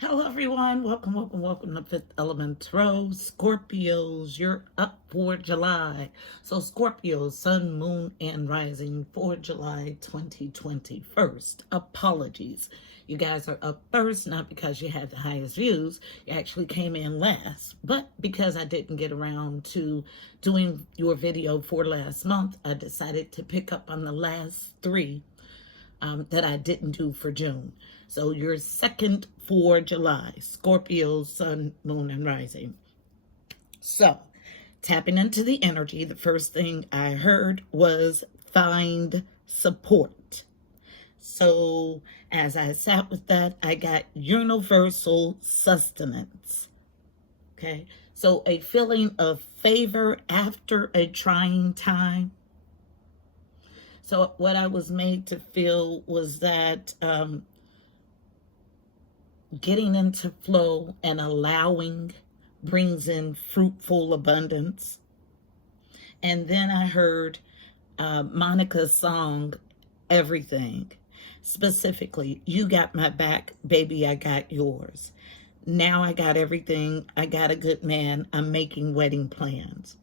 Hello, everyone. Welcome to Fifth Element Tarot. Scorpios, you're up for July. So, Scorpios, Sun, Moon, and Rising for July 2020. First, apologies. You guys are up first, not because you had the highest views. You actually came in last. But because I didn't get around to doing your video for last month, I decided to pick up on the last three that I didn't do for June. So you're second for July, Scorpio, Sun, Moon, and Rising. So tapping into the energy, the first thing I heard was find support. So as I sat with that, I got universal sustenance. Okay. So a feeling of favor after a trying time. So what I was made to feel was that getting into flow and allowing brings in fruitful abundance. And then I heard Monica's song, Everything. Specifically, you got my back, baby, I got yours. Now I got everything. I got a good man. I'm making wedding plans.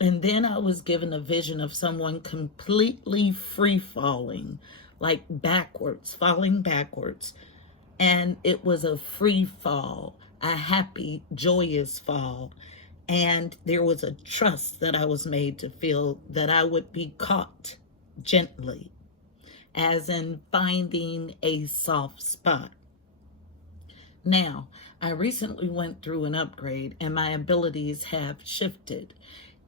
And then I was given a vision of someone completely free falling, like backwards, falling backwards. And it was a free fall, a happy, joyous fall. And there was a trust that I was made to feel that I would be caught gently, as in finding a soft spot. Now, I recently went through an upgrade and my abilities have shifted.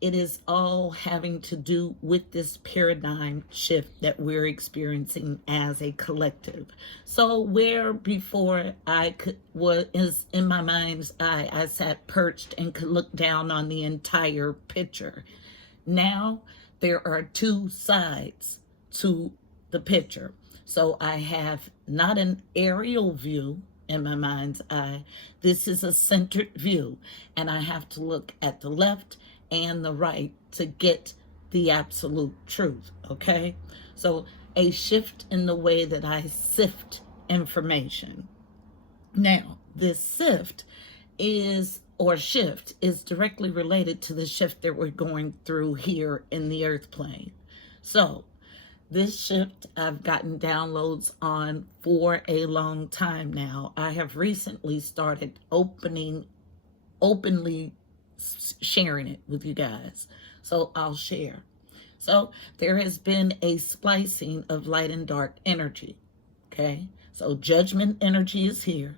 It is all having to do with this paradigm shift that we're experiencing as a collective. So where before was in my mind's eye, I sat perched and could look down on the entire picture. Now there are two sides to the picture. So I have not an aerial view in my mind's eye. This is a centered view, and I have to look at the left and the right to get the absolute truth, okay? So a shift in the way that I sift information. Now, this shift is directly related to the shift that we're going through here in the earth plane. So this shift I've gotten downloads on for a long time now. I have recently started openly sharing it with you guys. So I'll share. So there has been a splicing of light and dark energy. Okay. So judgment energy is here.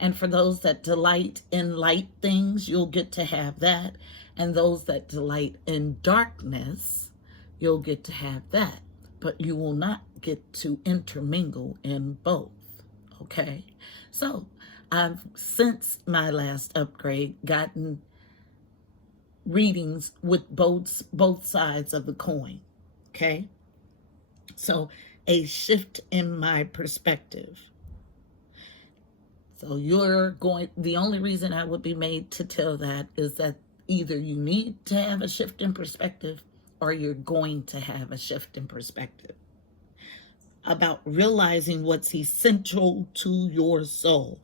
And for those that delight in light things, you'll get to have that. And those that delight in darkness, you'll get to have that. But you will not get to intermingle in both. Okay. So I've, since my last upgrade, gotten readings with both sides of the coin. Okay. So a shift in my perspective. So the only reason I would be made to tell that is that either you need to have a shift in perspective or you're going to have a shift in perspective about realizing what's essential to your soul.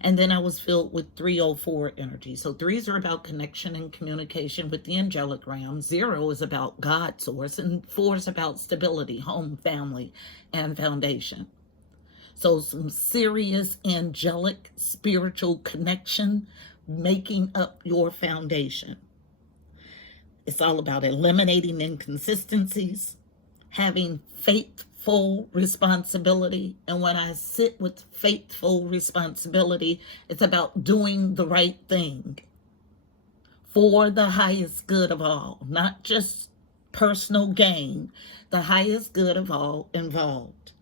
And then I was filled with 304 energy. So threes are about connection and communication with the angelic realm. 0 is about God source. And 4 is about stability, home, family, and foundation. So some serious angelic spiritual connection making up your foundation. It's all about eliminating inconsistencies, having faithful responsibility. And when I sit with faithful responsibility, it's about doing the right thing for the highest good of all, not just personal gain, the highest good of all involved.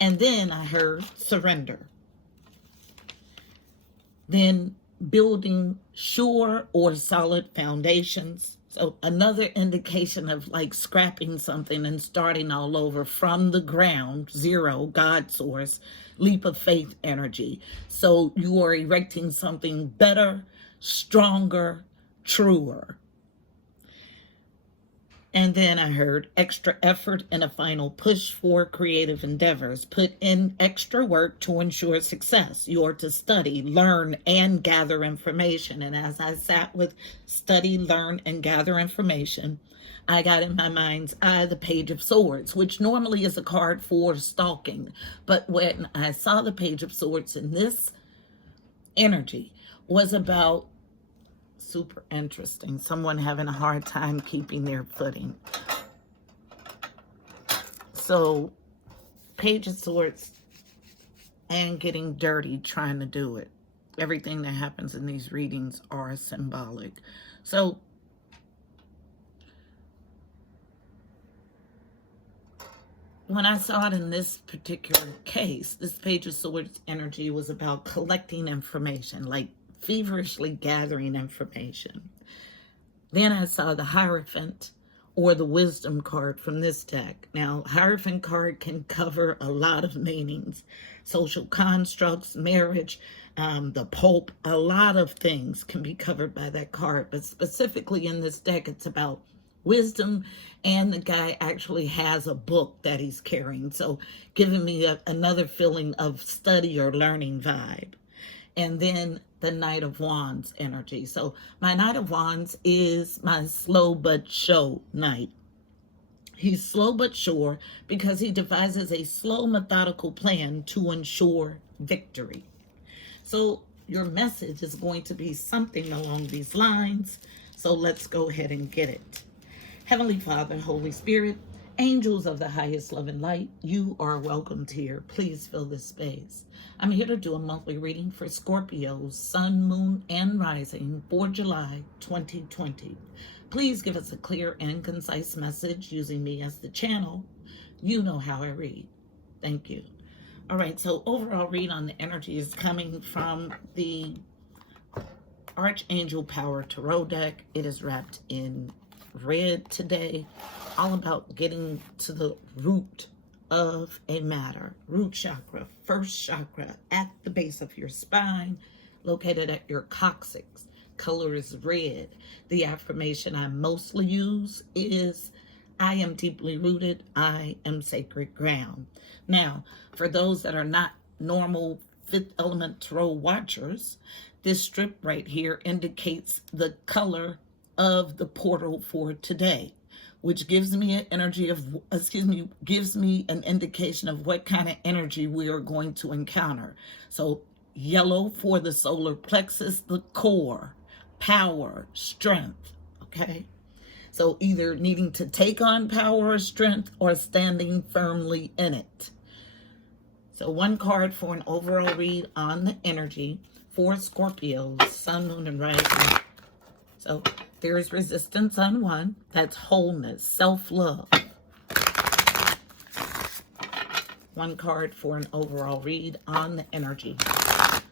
And then I heard surrender. Then building sure or solid foundations. So another indication of like scrapping something and starting all over from the ground, 0, God source, leap of faith energy. So you are erecting something better, stronger, truer. And then I heard extra effort and a final push for creative endeavors. Put in extra work to ensure success. You are to study, learn, and gather information. And as I sat with study, learn, and gather information, I got in my mind's eye the Page of Swords, which normally is a card for stalking. But when I saw the Page of Swords in this energy, was about super interesting. Someone having a hard time keeping their footing. So, Page of Swords and getting dirty trying to do it. Everything that happens in these readings are symbolic. So, when I saw it in this particular case, this Page of Swords energy was about collecting information, like feverishly gathering information. Then I saw the Hierophant or the Wisdom card from this deck. Now, Hierophant card can cover a lot of meanings. Social constructs, marriage, the Pope, a lot of things can be covered by that card. But specifically in this deck, it's about wisdom, and the guy actually has a book that he's carrying. So giving me another feeling of study or learning vibe. And then the Knight of Wands energy. So my Knight of Wands is my slow but sure knight. He's slow but sure because he devises a slow, methodical plan to ensure victory. So your message is going to be something along these lines. So let's go ahead and get it. Heavenly Father, Holy Spirit, angels of the highest love and light, you are welcomed here. Please fill this space. I'm here to do a monthly reading for Scorpio's Sun, Moon, and Rising for July 2020. Please give us a clear and concise message using me as the channel. You know how I read. Thank you. All right, so overall read on the energy is coming from the Archangel Power Tarot deck. It is wrapped in red today, all about getting to the root of a matter. Root chakra, first chakra at the base of your spine, located at your coccyx. Color is red. The affirmation I mostly use is, I am deeply rooted, I am sacred ground. Now, for those that are not normal fifth element tarot watchers, this strip right here indicates the color of the portal for today, which gives me an energy of, gives me an indication of what kind of energy we are going to encounter. So yellow for the solar plexus, the core, power, strength, okay? So either needing to take on power or strength or standing firmly in it. So one card for an overall read on the energy for Scorpio, Sun, Moon, and Rising. So there is resistance on one. That's wholeness, self-love. One card for an overall read on the energy.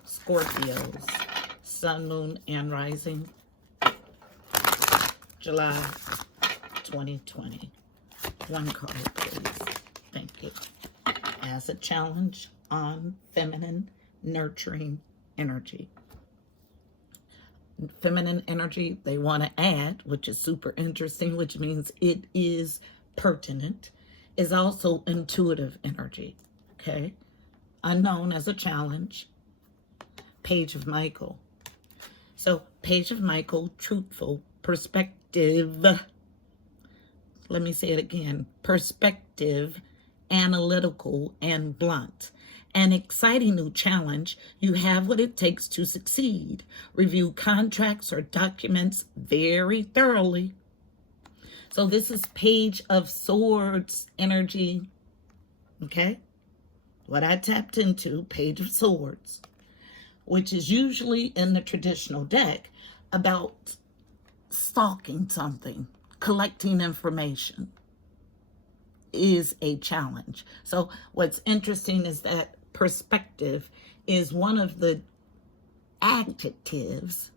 Scorpios, Sun, Moon, and Rising, July 2020. One card, please. Thank you. As a challenge on feminine nurturing energy. Feminine energy they want to add, which is super interesting, which means it is pertinent, is also intuitive energy. Okay? Unknown as a challenge. Page of Michael. So, Page of Michael, truthful, perspective. Let me say it again. Perspective, analytical, and blunt. An exciting new challenge. You have what it takes to succeed. Review contracts or documents very thoroughly. So this is Page of Swords energy. Okay? What I tapped into, Page of Swords, which is usually in the traditional deck about stalking something, collecting information, is a challenge. So what's interesting is that perspective is one of the adjectives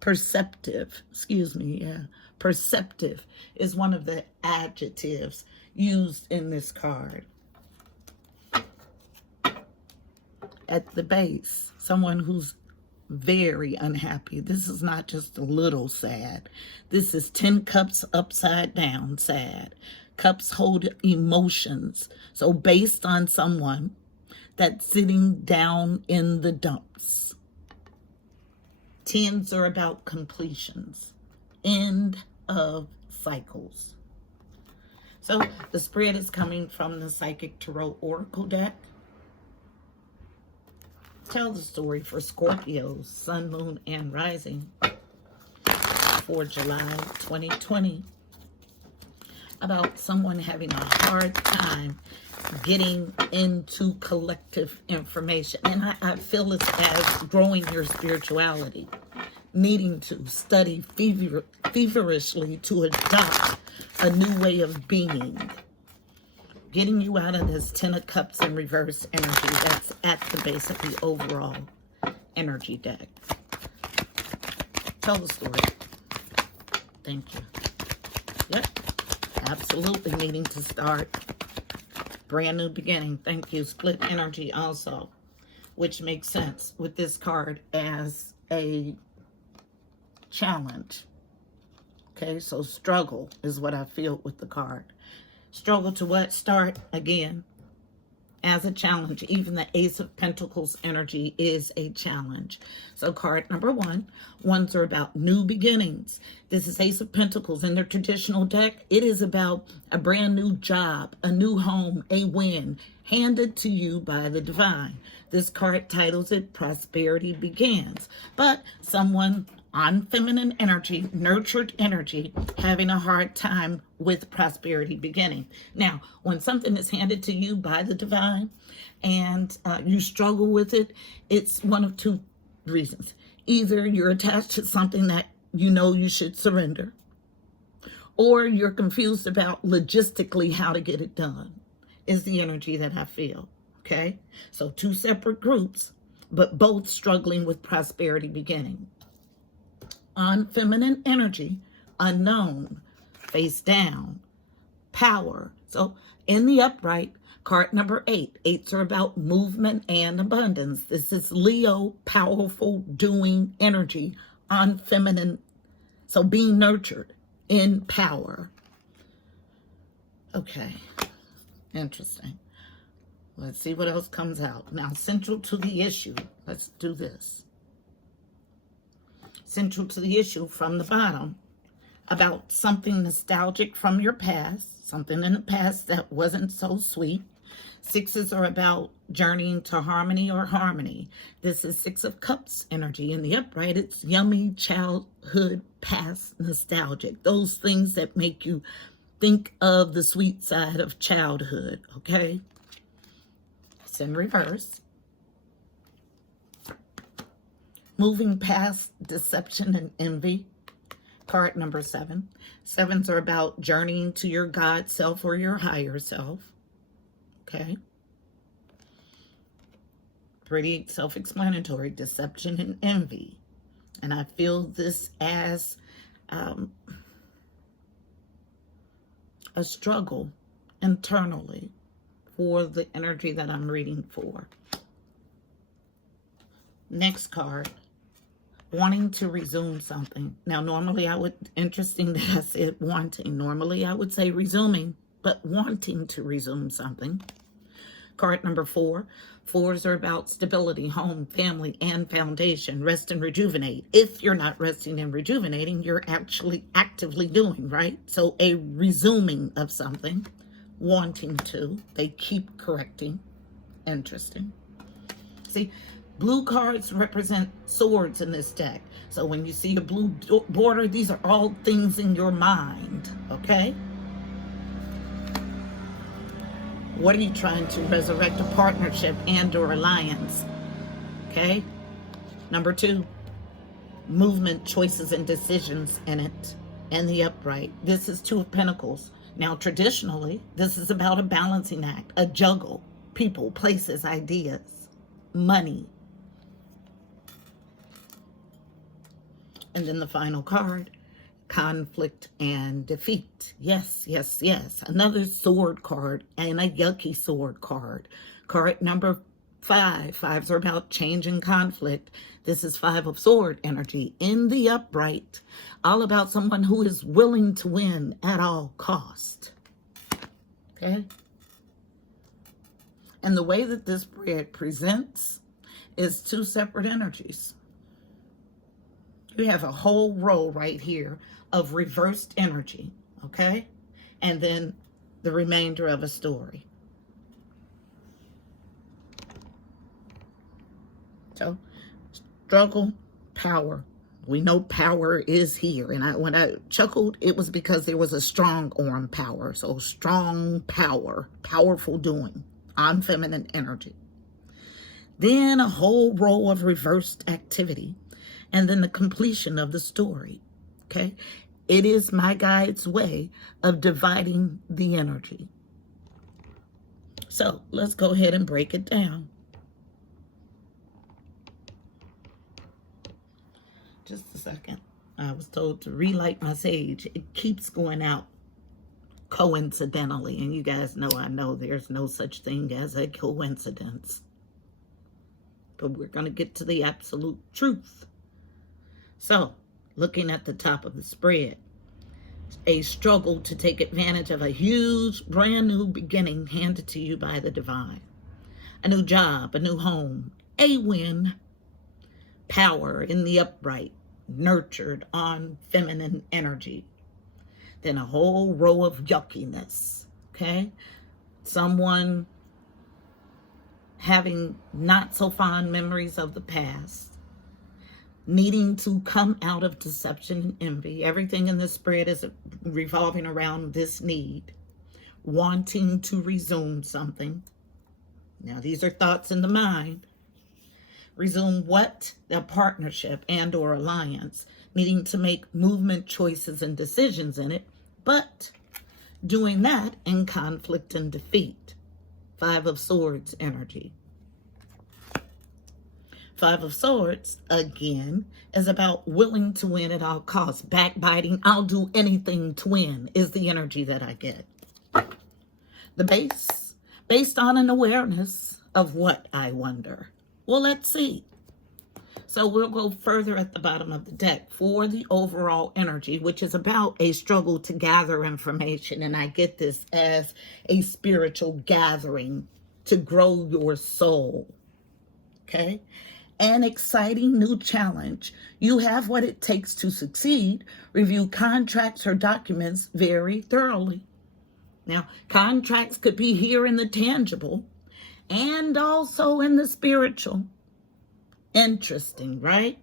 perceptive is one of the adjectives used in this card. At the base, someone who's very unhappy. This is not just a little sad. This is 10 cups upside down sad. Cups hold emotions. So based on someone that's sitting down in the dumps. Tens are about completions, end of cycles. So the spread is coming from the Psychic Tarot Oracle deck. Tell the story for Scorpio, Sun, Moon, and Rising for July 2020 about someone having a hard time getting into collective information. And I feel this as growing your spirituality, needing to study feverishly to adopt a new way of being, getting you out of this 10 of Cups in reverse energy that's at the base of the overall energy deck. Tell the story. Thank you. Yep, absolutely needing to start. Brand new beginning. Thank you. Split energy also, which makes sense with this card as a challenge. Okay, so struggle is what I feel with the card. Struggle to what? Start again as a challenge. Even the Ace of Pentacles energy is a challenge. So card number one, ones are about new beginnings. This is Ace of Pentacles in their traditional deck. It is about a brand new job, a new home, a win handed to you by the divine. This card titles it Prosperity Begins. But someone on feminine energy, nurtured energy, having a hard time with prosperity beginning. Now, when something is handed to you by the divine and you struggle with it, it's one of two reasons. Either you're attached to something that you know you should surrender, or you're confused about logistically how to get it done, is the energy that I feel. Okay? So two separate groups, but both struggling with prosperity beginning. On feminine energy, unknown, face down, power. So in the upright, card number 8. 8s are about movement and abundance. This is Leo, powerful, doing energy on feminine. So being nurtured in power. Okay, interesting. Let's see what else comes out. Now, central to the issue. Let's do this. Central to the issue from the bottom, about something nostalgic from your past, something in the past that wasn't so sweet. 6s are about journeying to harmony or harmony. This is 6 of Cups energy. In the upright, it's yummy childhood past nostalgic. Those things that make you think of the sweet side of childhood, okay? It's in reverse. Moving past deception and envy, card number 7. 7s are about journeying to your God self or your higher self. Okay. Pretty self-explanatory, deception and envy. And I feel this as a struggle internally for the energy that I'm reading for. Next card. Wanting to resume something. Now, normally I would, interesting that I said wanting. Normally I would say resuming, but wanting to resume something. Card number 4. 4s are about stability, home, family, and foundation. Rest and rejuvenate. If you're not resting and rejuvenating, you're actually actively doing, right? So a resuming of something, wanting to. They keep correcting. Interesting. See, blue cards represent swords in this deck. So when you see a blue border, these are all things in your mind, okay? What are you trying to resurrect? A partnership and or alliance, okay? Number 2, movement, choices, and decisions in it. And the upright. This is 2 of Pentacles. Now, traditionally, this is about a balancing act, a juggle. People, places, ideas, money. And then the final card, conflict and defeat. Yes, yes, yes. Another sword card and a yucky sword card. Card number Fives are about change and conflict. This is Five of Sword energy in the upright, all about someone who is willing to win at all cost. Okay? And the way that this spread presents is two separate energies. You have a whole row right here of reversed energy, okay? And then the remainder of a story. So, struggle, power. We know power is here. And when I chuckled, it was because there was a strong arm power. So, strong power, powerful doing on feminine energy. Then a whole row of reversed activity. And then the completion of the story, okay? It is my guide's way of dividing the energy. So let's go ahead and break it down. Just a second. I was told to relight my sage. It keeps going out coincidentally. And you guys know I know there's no such thing as a coincidence. But we're going to get to the absolute truth. So, looking at the top of the spread, a struggle to take advantage of a huge, brand new beginning handed to you by the divine. A new job, a new home, a win. Power in the upright, nurtured on feminine energy. Then a whole row of yuckiness, okay? Someone having not so fond memories of the past. Needing to come out of deception and envy. Everything in this spread is revolving around this need. Wanting to resume something. Now, these are thoughts in the mind. Resume what? A partnership and or alliance. Needing to make movement choices and decisions in it. But doing that in conflict and defeat. Five of Swords energy. Five of Swords, again, is about willing to win at all costs. Backbiting, I'll do anything to win, is the energy that I get. The base, based on an awareness of what, I wonder. Well, let's see. So we'll go further at the bottom of the deck for the overall energy, which is about a struggle to gather information. And I get this as a spiritual gathering to grow your soul. Okay? An exciting new challenge. You have what it takes to succeed. Review contracts or documents very thoroughly. Now, contracts could be here in the tangible and also in the spiritual. Interesting, right?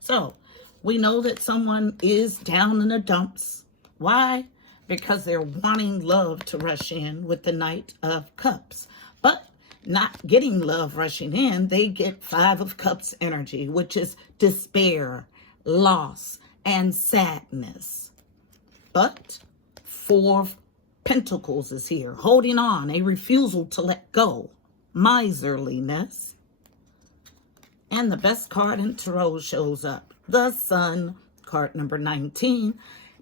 So, we know that someone is down in the dumps. Why? Because they're wanting love to rush in with the Knight of Cups. But not getting love rushing in, they get Five of Cups energy, which is despair, loss, and sadness. But Four of Pentacles is here, holding on, a refusal to let go, miserliness. And the best card in Tarot shows up, the Sun, card number 19.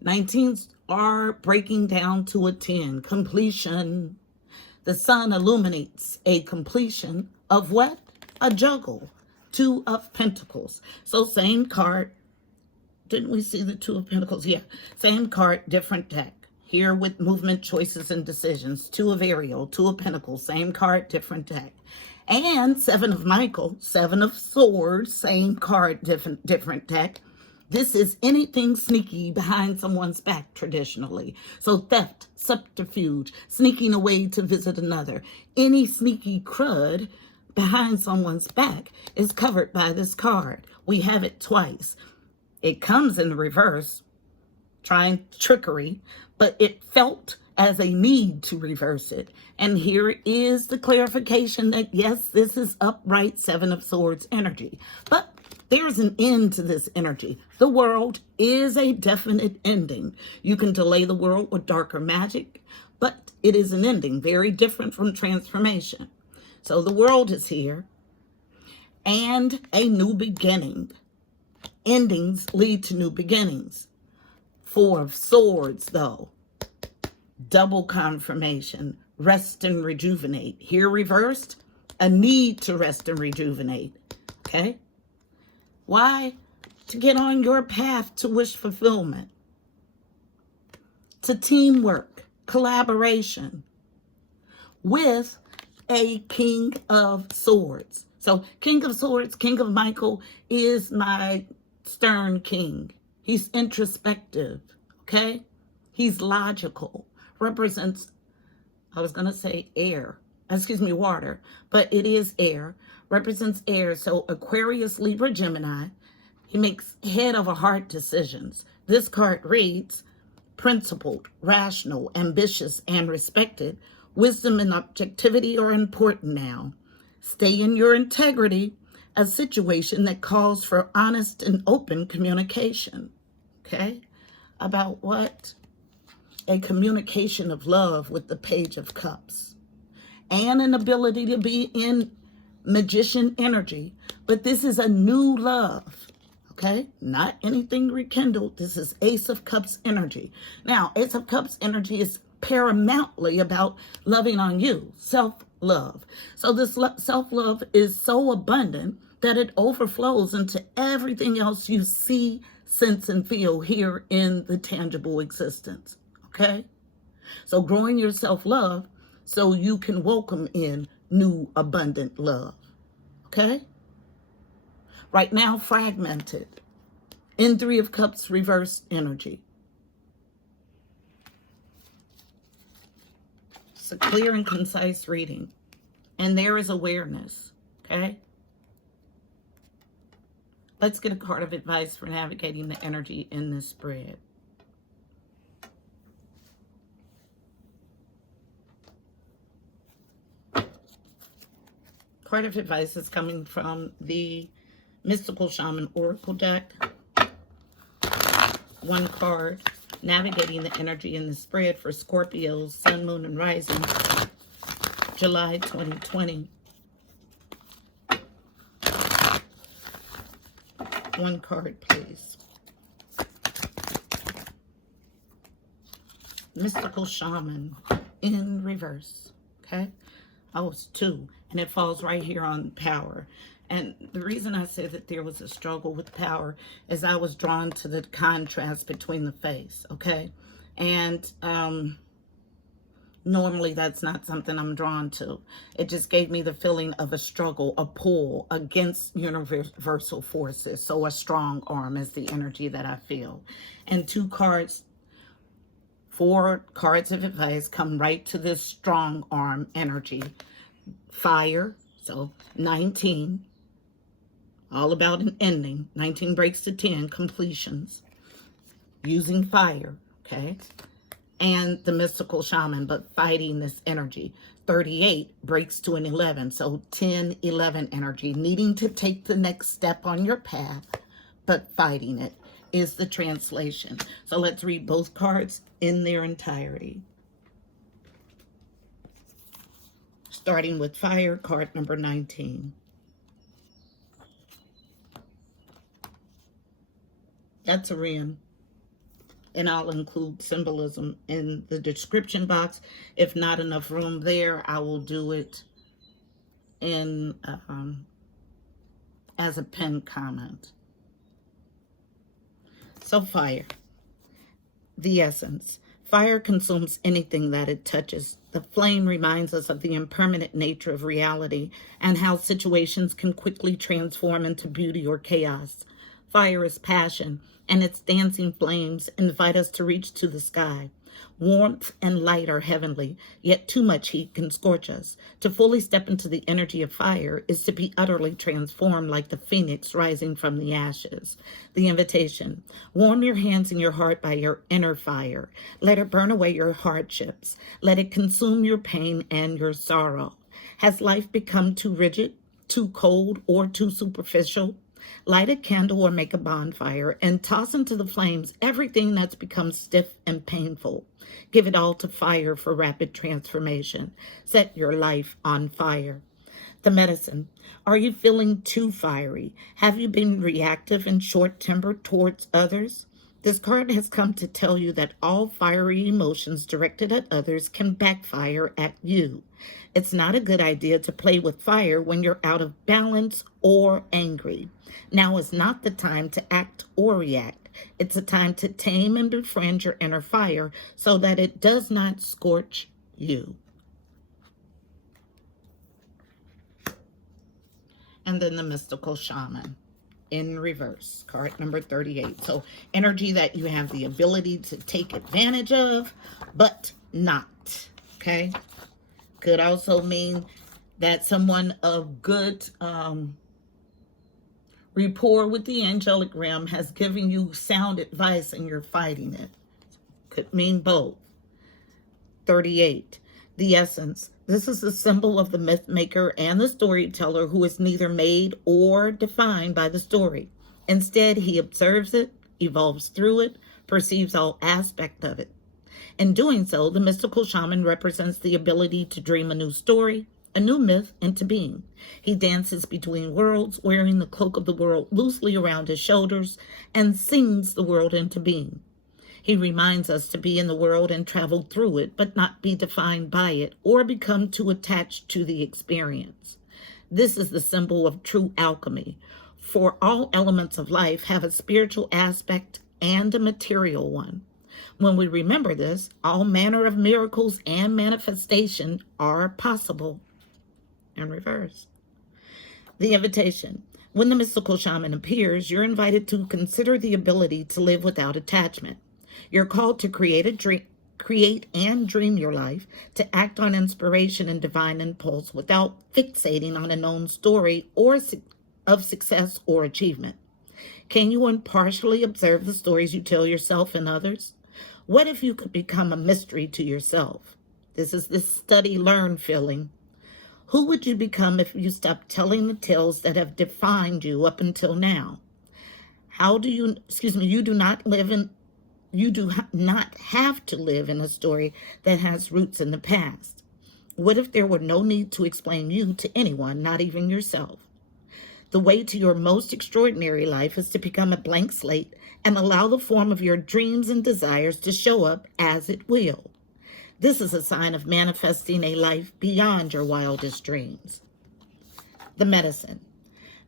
19s are breaking down to a 10, completion. The Sun illuminates a completion of what? A juggle. Two of Pentacles. So same card. Didn't we see the Two of Pentacles? Yeah. Same card, different deck. Here with movement, choices, and decisions. Two of Ariel, Two of Pentacles. Same card, different deck. And Seven of Michael, Seven of Swords. Same card, different deck. This is anything sneaky behind someone's back traditionally. So theft, subterfuge, sneaking away to visit another. Any sneaky crud behind someone's back is covered by this card. We have it twice. It comes in reverse, trying trickery, but it felt as a need to reverse it. And here is the clarification that yes, this is upright Seven of Swords energy. But there's an end to this energy. The world is a definite ending. You can delay the world with darker magic, but it is an ending, very different from transformation. So the world is here and a new beginning. Endings lead to new beginnings. Four of Swords, though. Double confirmation. Rest and rejuvenate. Here reversed, a need to rest and rejuvenate. Okay? Why? To get on your path to wish fulfillment, to teamwork, collaboration with a King of Swords. So King of Swords, King of Michael, is my stern king. He's introspective, okay? He's logical, represents, I was going to say water, but it is air, represents air. So Aquarius, Libra, Gemini, he makes head over heart decisions. This card reads, principled, rational, ambitious, and respected. Wisdom and objectivity are important now. Stay in your integrity, a situation that calls for honest and open communication. Okay? About what? A communication of love with the Page of Cups. And an ability to be in magician energy. But this is a new love. Okay? Not anything rekindled. This is Ace of Cups energy. Now, Ace of Cups energy is paramountly about loving on you, self-love. So this self-love is so abundant that it overflows into everything else you see, sense, and feel here in the tangible existence. Okay? So growing your self-love so you can welcome in new abundant love. Okay? Right now, fragmented in Three of Cups reverse energy. It's a clear and concise reading. And there is awareness. Okay? Let's get a card of advice for navigating the energy in this spread. Card of advice is coming from the Mystical Shaman Oracle deck. One card, navigating the energy in the spread for Scorpios, Sun, Moon, and Rising, July 2020. One card, please. Mystical Shaman in reverse. Okay? Oh, it's two. And it falls right here on power. And the reason I say that there was a struggle with power is I was drawn to the contrast between the face, okay? And normally that's not something I'm drawn to. It just gave me the feeling of a struggle, a pull against universal forces. So a strong arm is the energy that I feel. And two cards, 4 cards of advice come right to this strong arm energy. Fire, so 19. All about an ending. 19 breaks to 10, completions. Using fire, okay? And the Mystical Shaman, but fighting this energy. 38 breaks to an 11, so 10, 11 energy. Needing to take the next step on your path, but fighting it is the translation. So let's read both cards in their entirety. Starting with fire, card number 19. That's a Ren. And I'll include symbolism in the description box. If not enough room there, I will do it in as a pinned comment. So fire, the essence. Fire consumes anything that it touches. The flame reminds us of the impermanent nature of reality and how situations can quickly transform into beauty or chaos. Fire is passion, and its dancing flames invite us to reach to the sky. Warmth and light are heavenly, yet too much heat can scorch us. To fully step into the energy of fire is to be utterly transformed like the phoenix rising from the ashes. The invitation: warm your hands and your heart by your inner fire. Let it burn away your hardships. Let it consume your pain and your sorrow. Has life become too rigid, too cold, or too superficial? Light a candle or make a bonfire and toss into the flames everything that's become stiff and painful. Give it all to fire for rapid transformation. Set your life on fire. The medicine. Are you feeling too fiery? Have you been reactive and short-tempered towards others? This card has come to tell you that all fiery emotions directed at others can backfire at you. It's not a good idea to play with fire when you're out of balance or angry. Now is not the time to act or react. It's a time to tame and befriend your inner fire so that it does not scorch you. And then the mystical shaman in reverse, card number 38. So energy that you have the ability to take advantage of, but not, okay? Could also mean that someone of good rapport with the angelic realm has given you sound advice and you're fighting it. Could mean both. 38. The essence. This is the symbol of the myth maker and the storyteller who is neither made or defined by the story. Instead, he observes it, evolves through it, perceives all aspects of it. In doing so, the mystical shaman represents the ability to dream a new story, a new myth into being. He dances between worlds, wearing the cloak of the world loosely around his shoulders, and sings the world into being. He reminds us to be in the world and travel through it, but not be defined by it or become too attached to the experience. This is the symbol of true alchemy, for all elements of life have a spiritual aspect and a material one. When we remember this, all manner of miracles and manifestation are possible. In reverse. The invitation. When the mystical shaman appears, you're invited to consider the ability to live without attachment. You're called to create and dream your life, to act on inspiration and divine impulse without fixating on a known story or of success or achievement. Can you impartially observe the stories you tell yourself and others? What if you could become a mystery to yourself? This is this study learn feeling. Who would you become if you stopped telling the tales that have defined you up until now? You do not have to live in a story that has roots in the past. What if there were no need to explain you to anyone, not even yourself? The way to your most extraordinary life is to become a blank slate and allow the form of your dreams and desires to show up as it will. This is a sign of manifesting a life beyond your wildest dreams. The medicine.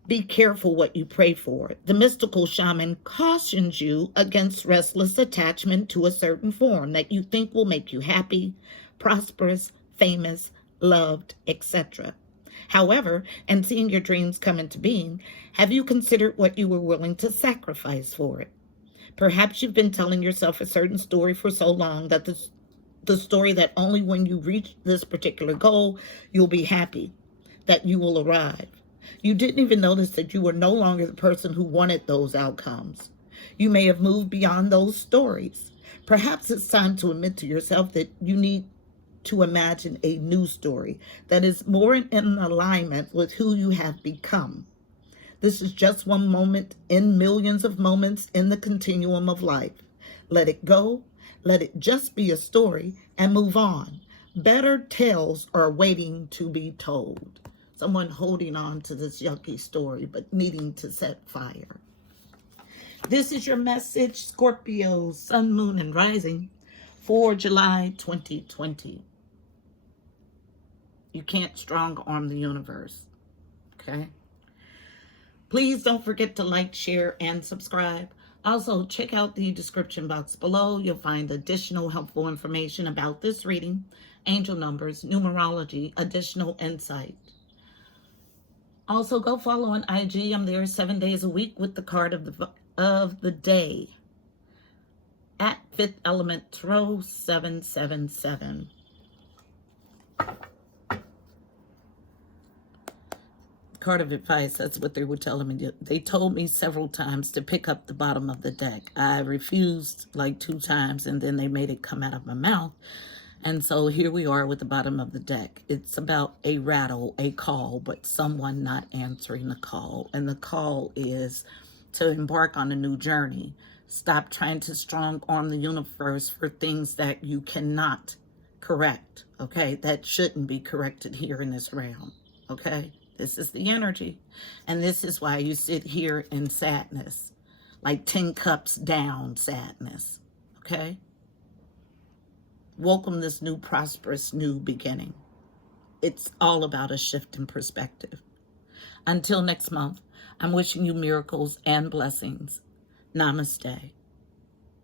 Be careful what you pray for. The mystical shaman cautions you against restless attachment to a certain form that you think will make you happy, prosperous, famous, loved, etc. However, in seeing your dreams come into being, have you considered what you were willing to sacrifice for it? Perhaps you've been telling yourself a certain story for so long that the story that only when you reach this particular goal, you'll be happy, that you will arrive. You didn't even notice that you were no longer the person who wanted those outcomes. You may have moved beyond those stories. Perhaps it's time to admit to yourself that you need to imagine a new story that is more in alignment with who you have become. This is just one moment in millions of moments in the continuum of life. Let it go. Let it just be a story and move on. Better tales are waiting to be told. Someone holding on to this yucky story, but needing to set fire. This is your message, Scorpio, Sun, Moon, and Rising for July 2020. You can't strong arm the universe, okay? Please don't forget to like, share, and subscribe. Also, check out the description box below. You'll find additional helpful information about this reading, angel numbers, numerology, additional insight. Also, go follow on IG. I'm there 7 days a week with the card of the day at Fifth Element Tarot 777. Card of advice, that's what they were telling me. They told me several times to pick up the bottom of the deck. I refused like 2 times, and then they made it come out of my mouth. And so here we are with the bottom of the deck. It's about a rattle, a call, but someone not answering the call. And the call is to embark on a new journey. Stop trying to strong arm the universe for things that you cannot correct, okay? That shouldn't be corrected here in this realm, okay? This is the energy. And this is why you sit here in sadness. like 10 cups down sadness. Okay? Welcome this new prosperous new beginning. It's all about a shift in perspective. Until next month, I'm wishing you miracles and blessings. Namaste.